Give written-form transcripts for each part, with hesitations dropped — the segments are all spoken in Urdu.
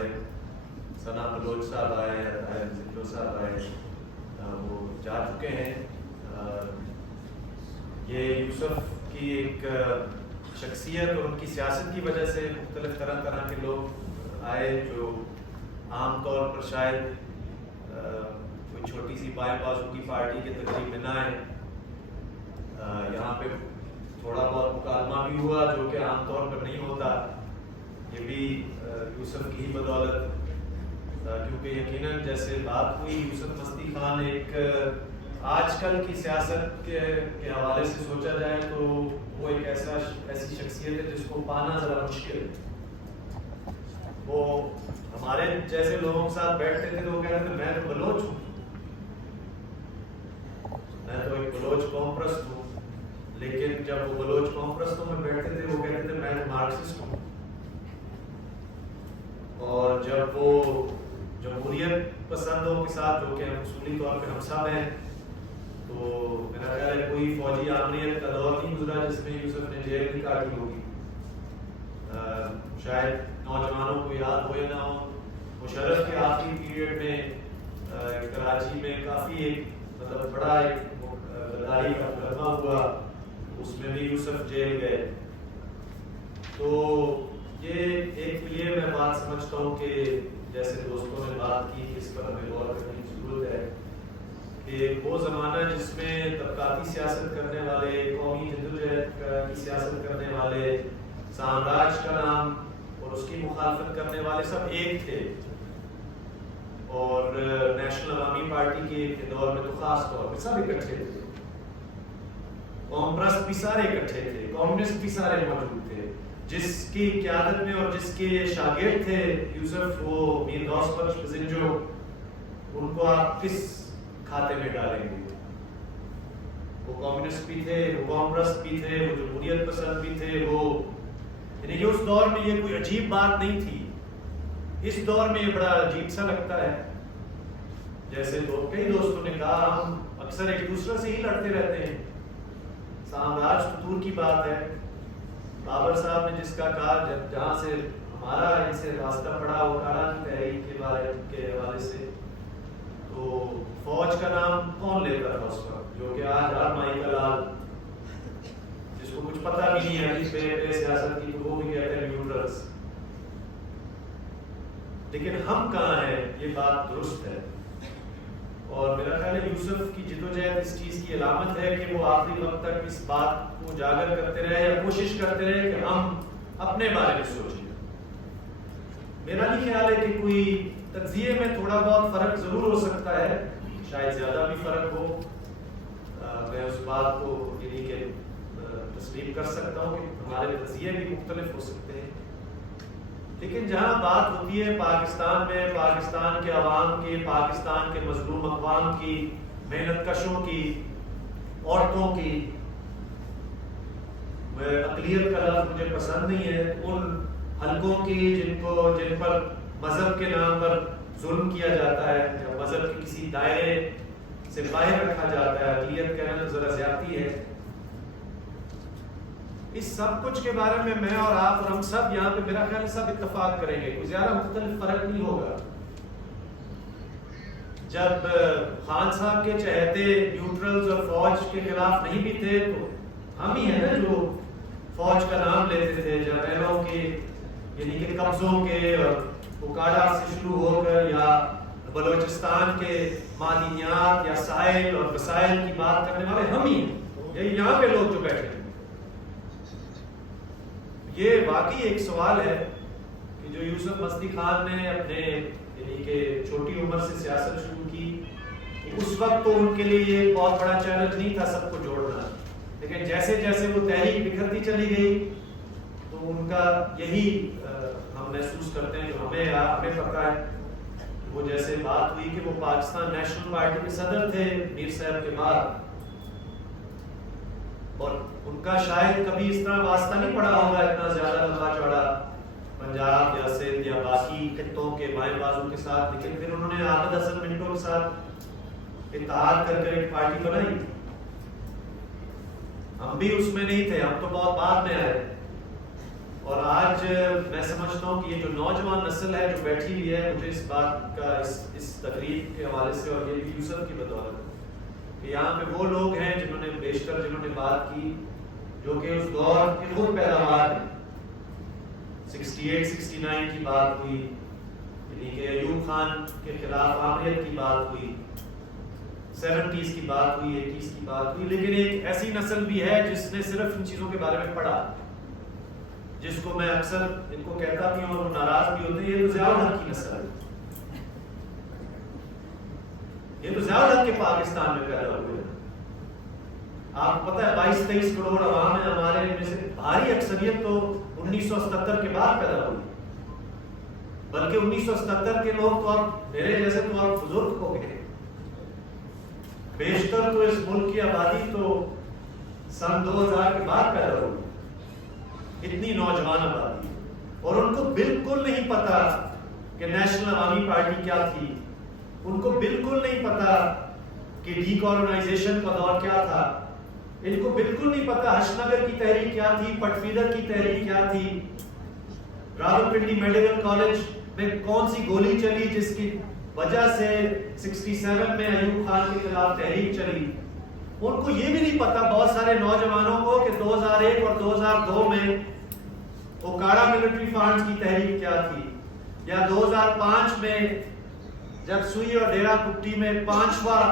ہمارے ثنا بلوچ صاحب آئے یا طاہر زندو صاحب آئے وہ جا چکے ہیں. یہ یوسف کی ایک شخصیت اور ان کی سیاست کی وجہ سے مختلف طرح طرح کے لوگ آئے جو عام طور پر شاید کوئی چھوٹی سی بائیں بازو کی پارٹی کے تقریب میں نہ آئے. یہاں پہ تھوڑا بہت مکالمہ بھی ہوا جو کہ عام طور پر نہیں ہوتا. یہ بھی یوسف کی ہی بدولت، کیونکہ یقیناً جیسے بات ہوئی یوسف مستی خان ایک آج کل کی سیاست کے حوالے سے سوچا جائے تو وہ ایک ایسی شخصیت ہے جس کو پانا ذرا مشکل ہے. وہ ہمارے جیسے لوگوں کے ساتھ بیٹھتے تھے تو وہ کہتے تھے میں تو بلوچ ہوں، میں تو ایک بلوچ قوم پرست ہوں. لیکن جب وہ بلوچ قوم پرستوں میں بیٹھتے تھے وہ کہتے تھے میں تو مارکسسٹ ہوں. اور جب وہ جمہوریت پسندوں کے ساتھ جو کہ اصولی طور پہ ہم سب ہیں، تو میرا خیال ہے کوئی فوجی عامریت کا دور نہیں گزرا جس میں یوسف نے جیل نہیں کاٹی ہوگی. شاید نوجوانوں کو یاد ہو یا نہ ہو، مشرف کے آخری پیریڈ میں کراچی میں کافی ایک مطلب بڑا ایک لڑائی کا مقدمہ ہوا، اس میں بھی یوسف جیل گئے. تو یہ ایک یہ میں بات سمجھتا ہوں کہ جیسے دوستوں نے بات کی اس پر ہمیں غور کرنے کی ضرورت ہے کہ وہ زمانہ جس میں طبقاتی سیاست کرنے والے، قومی جدوجہد کی سیاست کرنے والے، سامراج کا نام اور اس کی مخالفت کرنے والے سب ایک تھے، اور نیشنل عوامی پارٹی کے دور میں تو خاص طور پہ سب اکٹھے تھے. قوم پرست بھی سارے اکٹھے تھے، کمیونسٹ بھی سارے موجود تھے. جس کی قیادت میں اور جس کے شاگرد تھے یوسف، وہ میر غوث بخش زنجو، ان کو آپ کس کھاتے میں ڈالیں گے؟ وہ کمیونسٹ بھی تھے، وہ قوم پرست بھی تھے، وہ جمہوریت پسند بھی تھے. وہ یعنی کہ اس دور میں یہ کوئی عجیب بات نہیں تھی. اس دور میں یہ بڑا عجیب سا لگتا ہے. جیسے کئی دوستوں نے کہا ہم اکثر ایک دوسرے سے ہی لڑتے رہتے ہیں، سامراج تو دور کی بات ہے. بابر صاحب نے جس کا کہا جہاں سے ہمارا ان سے راستہ پڑا وہ کارا کی تحریک کے حوالے سے، تو فوج کا نام کون لیتا تھا اس وقت، جو کہ آج ہر مائی کا لال جس کو کچھ پتہ بھی نہیں ہے اس پہ سیاست کی، تو وہ بھی کہتے ہیں نیوٹرلز. لیکن ہم کہاں ہیں، یہ بات درست ہے. اور میرا خیال ہے یوسف کی جدوجہد اس چیز کی علامت ہے کہ وہ آخری وقت تک اس بات کو اجاگر کرتے رہے یا کوشش کرتے رہے کہ ہم اپنے بارے میں سوچیں. میرا نہیں خیال ہے کہ کوئی تجزیے میں تھوڑا بہت فرق ضرور ہو سکتا ہے، شاید زیادہ بھی فرق ہو. میں اس بات کو یعنی کہ تسلیم کر سکتا ہوں کہ ہمارے تجزیے بھی مختلف ہو سکتے ہیں. لیکن جہاں بات ہوتی ہے پاکستان میں، پاکستان کے عوام کی، پاکستان کے مظلوم اقوام کی، محنت کشوں کی، عورتوں کی، اقلیت کا لفظ مجھے پسند نہیں ہے، ان حلقوں کی جن پر مذہب کے نام پر ظلم کیا جاتا ہے یا مذہب کے کسی دائرے سے باہر رکھا جاتا ہے، اقلیت کہنا ذرا زیادتی ہے. اس سب کچھ کے بارے میں اور آپ اور ہم سب یہاں پہ میرا خیال سب اتفاق کریں گے، کوئی زیادہ مختلف فرق نہیں ہوگا. جب خان صاحب کے چہتے نیوٹرلز اور فوج کے خلاف نہیں بھی تھے تو ہم ہی ہیں نا جو فوج کا نام لیتے تھے، جرنیلوں کے یعنی کہ قبضوں کے اور اوکاڈا سے شروع ہو کر یا بلوچستان کے معدنیات یا ساحل اور وسائل کی بات کرنے والے ہم ہی ہیں. یہی یہاں پہ لوگ جو بیٹھے ہیں. یہ واقعی ایک سوال ہے کہ جو یوسف مستی خان نے اپنے یعنی کہ چھوٹی عمر سے سیاست شروع کی، اس وقت تو ان کے لیے یہ بہت بڑا چیلنج نہیں تھا سب کو جوڑنا. لیکن جیسے جیسے وہ تحریک بکھرتی چلی گئی تو ان کا یہی ہم محسوس کرتے ہیں، جو ہمیں پتہ ہے. وہ جیسے بات ہوئی کہ وہ پاکستان نیشنل پارٹی کے صدر تھے میر صاحب کے بعد، اور ان کا شاید کبھی اس طرح واسطہ نہیں پڑا ہوگا اتنا زیادہ لمبا چوڑا پنجاب یا سندھ یا باقی خطوں کے بائیں بازو کے ساتھ. لیکن پھر انہوں نے عابد حسن منٹو کے ساتھ اتحاد کر کر ایک پارٹی بنائی. ہم بھی اس میں نہیں تھے، ہم تو بہت بعد میں آئے. اور آج میں سمجھتا ہوں کہ یہ جو نوجوان نسل ہے جو بیٹھی ہوئی ہے، مجھے اس بات کا اس تقریب کے حوالے سے، اور یہ بھی یوسف کی بدولت، کہ یہاں پہ وہ لوگ ہیں جنہوں نے بیشتر جنہوں نے بات کی جو کہ اس دور کی خود پیداوار ہے. 68 69 کی بات ہوئی، یعنی کہ ایوب خان کے خلاف آمریت کی بات ہوئی، 70s کی بات ہوئی، 80s کی بات ہوئی. لیکن ایک ایسی نسل بھی ہے جس نے صرف ان چیزوں کے بارے میں پڑھا، جس کو میں اکثر ان کو کہتا بھی ہوں اور وہ ناراض بھی ہوتے ہیں، یہ تو ضیاء الحق کی نسل ہے. یہ تو ضیاء الحق کے پاکستان میں پیدا ہوئے ہیں. آپ کو پتہ ہے 22-23 کروڑ عوام ہے ہمارے، میں سے بھاری اکثریت تو 1977 کے بعد پیدا ہوئی، بلکہ 1977 کے لوگ تو اب میرے جیسے تو اب بزرگ ہو گئے. بیشتر تو اس ملک کی آبادی تو سن 2000 کے بعد پیدا ہوئی، اتنی نوجوان آبادی، اور ان کو بالکل نہیں پتا کہ نیشنل عوامی پارٹی کیا تھی، ان کو بالکل نہیں پتا کہ ڈی کالونائزیشن کا دور کیا تھا، ان کو بالکل نہیں پتا ہشنگر کی تحریک کیا تھی، پٹفیدر کی تحریک کیا تھی، راولپنڈی میڈیکل کالج میں کون سی گولی چلی جس کی وجہ سے 67 میں ایوب خان کے خلاف تحریک چلی. ان کو یہ بھی نہیں پتا بہت سارے نوجوانوں کو کہ 2001 اور 2002 میں اوکاڑا ملٹری فانڈز کی تحریک کیا تھی، یا 2005 میں جب سوئی اور ڈیرا کٹی میں 5واں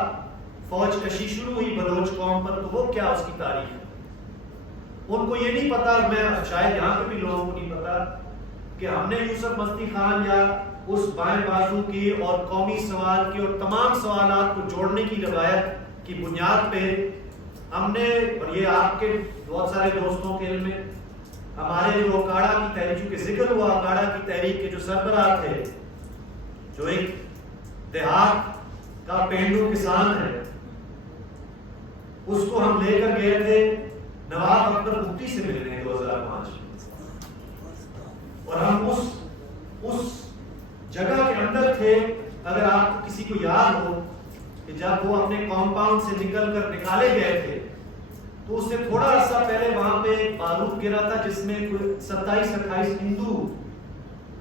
فوج کشی شروع ہوئی بلوچ قوم پر، تو وہ کیا اس کی تاریخ ہے. ان کو یہ نہیں پتا، میں شاید یہاں پہ بھی لوگوں کو نہیں پتا کہ ہم نے یوسف مستی خان یا اس بائیں بازو کی اور قومی سوال کی اور تمام سوالات کو جوڑنے کی روایت کی بنیاد پہ ہم نے، اور یہ آپ کے بہت سارے دوستوں کے علم میں، ہمارے جو اوکاڑا کی تحریک، چونکہ ذکر ہوا اوکاڑا کی تحریک کے جو سربراہ تھے، جو ایک دیہات کا پینڈو کسان ہے، اس کو ہم لے کر گئے تھے نواب اکبر بگٹی سے ملنے 2005 میں، اور ہم اس جگہ کے اندر تھے. اگر آپ کو کسی کو یاد ہو کہ جب وہ اپنے کمپاؤنڈ سے نکل کر نکالے گئے تھے تو اس سے تھوڑا عرصہ پہلے وہاں پہ ایک بارود گرا تھا جس میں 27-28 ہندو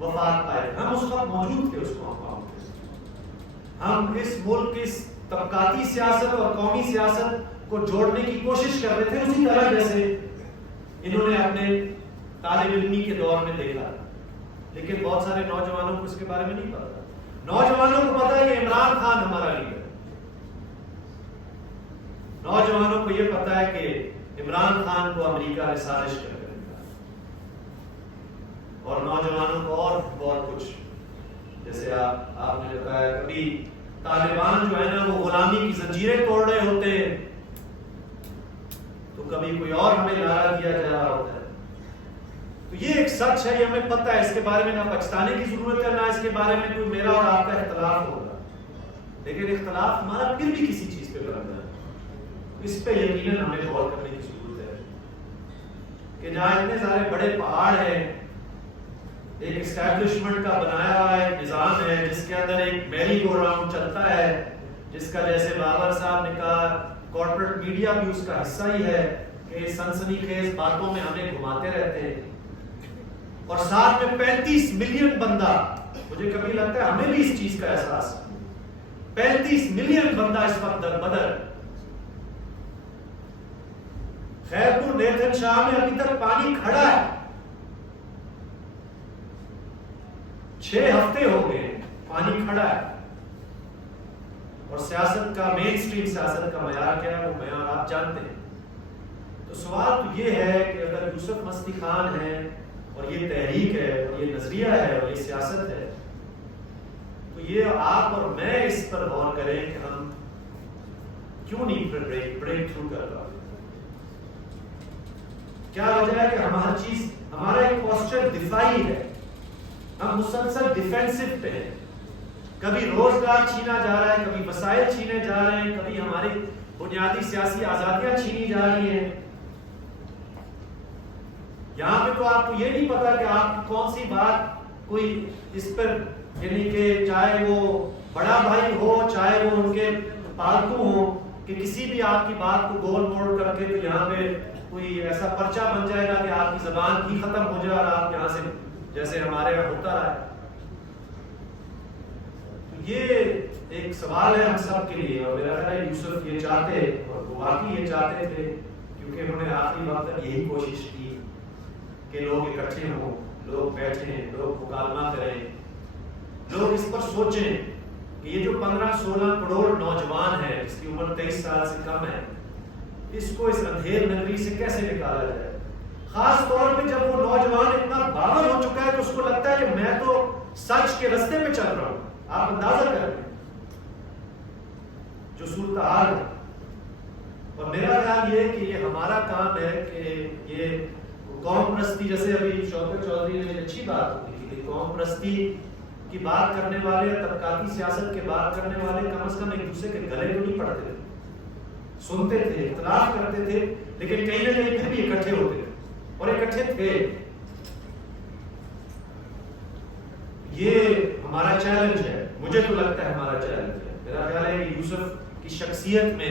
وفات پائے. ہم اس وقت موجود تھے اس کمپاؤنڈ پہ. ہم اس ملک کی طبقاتی سیاست اور قومی سیاست کو جوڑنے کی کوشش کر رہے تھے، اسی طرح جیسے انہوں نے اپنے طالب علمی کے دور میں دیکھا. لیکن بہت سارے نوجوانوں کو اس کے بارے میں نہیں پتا. نوجوانوں کو پتا ہے کہ عمران خان ہمارا لیڈر، نوجوانوں کو یہ پتا ہے کہ عمران خان کو امریکہ نے سازش کر کے رکھا، اور نوجوانوں کو اور بہت کچھ، جیسے آپ نے بتایا کبھی طالبان جو ہے نا وہ غلامی کی زنجیریں توڑ رہے ہوتے ہیں، تو کبھی کوئی اور ہمیں نعرہ دیا جا رہا ہوتا ہے. تو یہ ایک سچ ہے، یہ ہمیں پتہ ہے، اس کے بارے میں نہ پچھتانے کی ضرورت ہے، نہ اس کے بارے میں کوئی میرا اور آپ کا اختلاف ہوگا. لیکن اختلاف ہمارا پھر بھی کسی چیز پہ کرنا ہے، اس پہ یقیناً ہمیں غور کرنے کی ضرورت ہے کہ جہاں اتنے سارے بڑے پہاڑ ہیں، ایک اسٹیبلشمنٹ کا بنایا ہوا ایک نظام ہے جس کے اندر ایک میری گو راؤنڈ چلتا ہے، جس کا جیسے بابر صاحب نے کہا کارپوریٹ میڈیا بھی اس کا حصہ ہی ہے کہ سنسنی خیز باتوں میں ہمیں گھماتے رہتے ہیں، اور ساتھ میں 35 ملین بندہ، مجھے کبھی لگتا ہے ہمیں بھی اس چیز کا احساس ہے، 35 ملین بندہ اس وقت در بدر. خیرپور نیتن شاہ میں ابھی تک پانی کھڑا ہے، 6 ہفتے ہو گئے پانی کھڑا ہے. اور سیاست کا مین سٹریم سیاست کا معیار کیا ہے، وہ معیار آپ جانتے ہیں. تو سوال تو یہ ہے کہ اگر یوسف مستی خان ہے اور یہ تحریک ہے اور یہ نظریہ ہے اور یہ سیاست ہے، تو یہ آپ اور میں اس پر غور کریں کہ ہم کیوں نہیں بریک تھرو کر رہا. کیا وجہ ہے کہ ہماری چیز، ہمارا ایک پوسچر دفاعی ہے، ہم مسلسل ڈیفینسو پہ ہیں. کبھی روزگار چھینا جا رہا ہے، کبھی وسائل چھینے جا رہے ہیں، کبھی ہماری بنیادی سیاسی آزادیاں چھینی جا رہی ہیں. یہاں پہ تو آپ کو یہ نہیں پتا کہ آپ کون سی بات کوئی اس پر، یعنی کہ چاہے وہ بڑا بھائی ہو چاہے وہ ان کے پالتو ہوں، کہ کسی بھی آپ کی بات کو گول موڑ کر کے تو یہاں پہ کوئی ایسا پرچہ بن جائے گا کہ آپ کی زبان بھی ختم ہو جائے اور آپ یہاں سے جیسے ہمارے یہاں ہوتا رہا ہے. یہ ایک سوال ہے ہم سب کے لیے, اور میرا خیال ہے یوسف یہ چاہتے اور وہ واقعی یہ چاہتے تھے, کیونکہ انہوں نے آخری وقت تک یہی کوشش کی کہ لوگ اکٹھے ہوں, لوگ بیٹھیں, لوگ مکالمہ کریں, لوگ اس پر سوچیں کہ یہ جو 15-16 کروڑ نوجوان ہیں جس کی عمر 23 سال سے کم ہے, اس کو اس اندھیر نگری سے کیسے نکالا جائے. خاص طور پہ جب وہ نوجوان اتنا پاگل ہو چکا ہے کہ اس کو لگتا ہے کہ میں تو سچ کے رستے پہ چل رہا ہوں. آپ اندازہ کریں جو صورتحال ہے. اور میرا خیال یہ کہ یہ ہمارا کام ہے کہ یہ قوم پرستی, جیسے ابھی شوکت چودھری نے اچھی بات کی کہ قوم پرستی کی بات کرنے والے, طبقاتی سیاست کی بات کرنے والے کم از کم ایک دوسرے کے گلے تو نہیں پڑتے تھے, سنتے تھے, اختلاف کرتے تھے, لیکن کہیں نہ کہیں پھر بھی اکٹھے ہوتے تھے اور اکٹھے تھے. یہ ہمارا چیلنج ہے, مجھے تو لگتا ہے ہمارا چیلنج ہے. میرا خیال ہے کہ یوسف کی شخصیت میں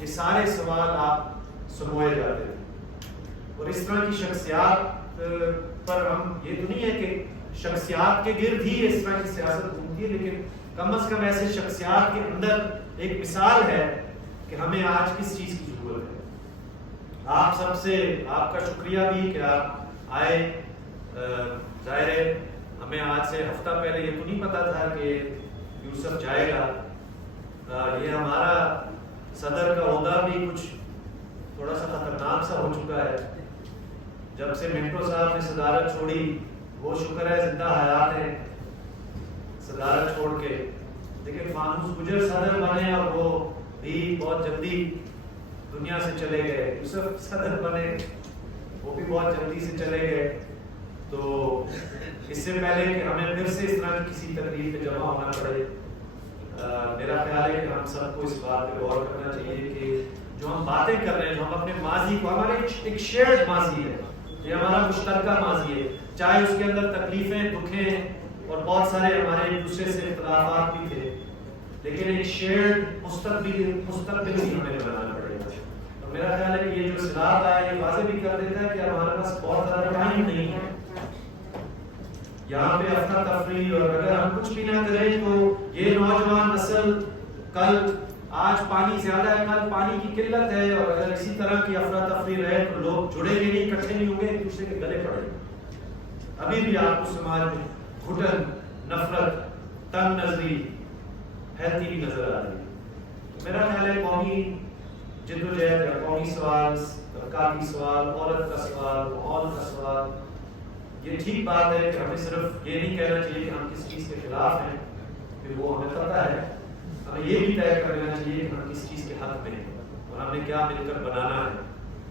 یہ سارے سوال آپ سموئے جاتے ہیں, اور اس طرح کی شخصیات پر ہم, یہ تو نہیں ہے کہ شخصیات کے گرد ہی اس طرح کی سیاست گھومتی ہے, لیکن کم از کم ایسے شخصیات کے اندر ایک مثال ہے کہ ہمیں آج کس چیز کی ضرورت ہے. آپ سب سے آپ کا شکریہ بھی کہ آپ آئے. ظاہر ہے ہمیں آج سے ہفتہ پہلے یہ تو نہیں پتا تھا کہ یوسف جائے گا. یہ ہمارا صدر کا عہدہ بھی کچھ تھوڑا سا خطرناک سا ہو چکا ہے. جب سے منٹو صاحب نے صدارت چھوڑی, وہ شکر ہے زندہ حیات ہیں صدارت چھوڑ کے, لیکن فانوس گجر صدر بنے اور وہ بھی بہت جلدی دنیا سے چلے گئے. یوسف صدر بنے, وہ بھی بہت جلدی سے چلے گئے. تو اس سے پہلے کہ ہمیں پھر سے اس طرح کی کسی تقریب پہ جمع ہونا پڑے, میرا خیال ہے کہ ہم سب کو اس بات پہ غور کرنا چاہیے کہ جو ہم باتیں کر رہے ہیں, جو ہم اپنے ماضی کو, ہمارے ایک شیئرڈ ماضی ہے, یہ ہمارا مشترکہ ماضی ہے, چاہے اس کے اندر تکلیفیں, دکھیں اور بہت سارے ہمارے ایک دوسرے سے اختلافات بھی تھے, لیکن ایک شیئرڈ مستقبل بھی ہمیں بنانا پڑے گا. اور میرا خیال ہے کہ یہ جو سیلاب آیا یہ واضح بھی کر دیتا ہے کہ ہمارے پاس بہت زیادہ ٹائم نہیں ہے یہاں پہ افراتفری, اور اگر ہم کچھ بھی نہ کریں تو یہ نوجوان نسل کل, آج پانی زیادہ ہے, کل پانی کی قلت ہے, اور اگر اسی طرح کی افراتفری رہے تو لوگ جڑیں گے نہیں, اکٹھے نہیں ہوں گے, ایک دوسرے کے گلے پڑیں گے. ابھی بھی آپ کو سماج میں گھٹن, نفرت, تنگ نظری پھیلتی بھی نظر آ رہی ہے. میرا خیال ہے قومی جدوجہد یا قومی سوال, طبقاتی سوال, عورت کا سوال, ماحول کا سوال, یہ ٹھیک بات ہے کہ ہمیں صرف یہ نہیں کہنا چاہیے کہ ہم کس چیز کے خلاف ہیں, کہ وہ ہمیں پتہ ہے, ہمیں یہ بھی طے کر لینا چاہیے کہ ہم کس چیز کے حق میں ہیں اور ہمیں کیا مل کر بنانا ہے.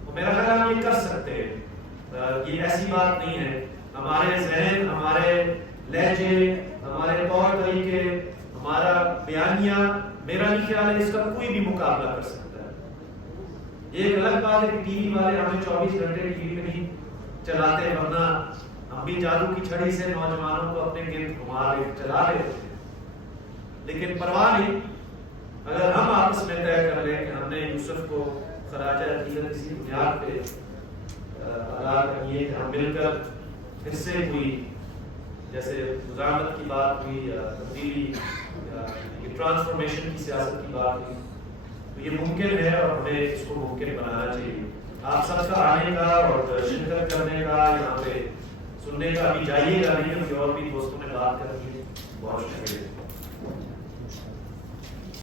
اور میرا خیال ہے ہم یہ کر سکتے ہیں. یہ ایسی بات نہیں ہے, ہمارے ذہن, ہمارے لہجے, ہمارے طور طریقے, ہمارا بیانیہ, میرا نہیں خیال ہے اس کا کوئی بھی مقابلہ کر سکتا ہے. یہ ایک الگ بات ہے کہ ٹی وی والے ہمیں 24 گھنٹے ٹی وی پہ نہیں چلاتے, ورنہ ہم بھی جادو کی چھڑی سے نوجوانوں کو اپنے گرد گھما لے چلا لیتے تھے. لیکن پرواہ نہیں, اگر ہم آپس میں طے کر لیں کہ ہم نے یوسف کو خراج عقیدت کسی بنیاد پہ ادا کرنی ہے, کہ ہم مل کر پھر سے کوئی جیسے مزاحمت کی بات ہوئی یا تبدیلی یا ٹرانسفارمیشن کی سیاست کی بات ہوئی, تو یہ ممکن ہے اور ہمیں اس کو ممکن بنانا چاہیے. آپ سب کا آنے کا اور شرکت کرنے کا, یہاں پہ سننے کا, ابھی جائیے گا نہیں, اور بھی دوستوں نے بات کرنی ہے. بہت شکریہ.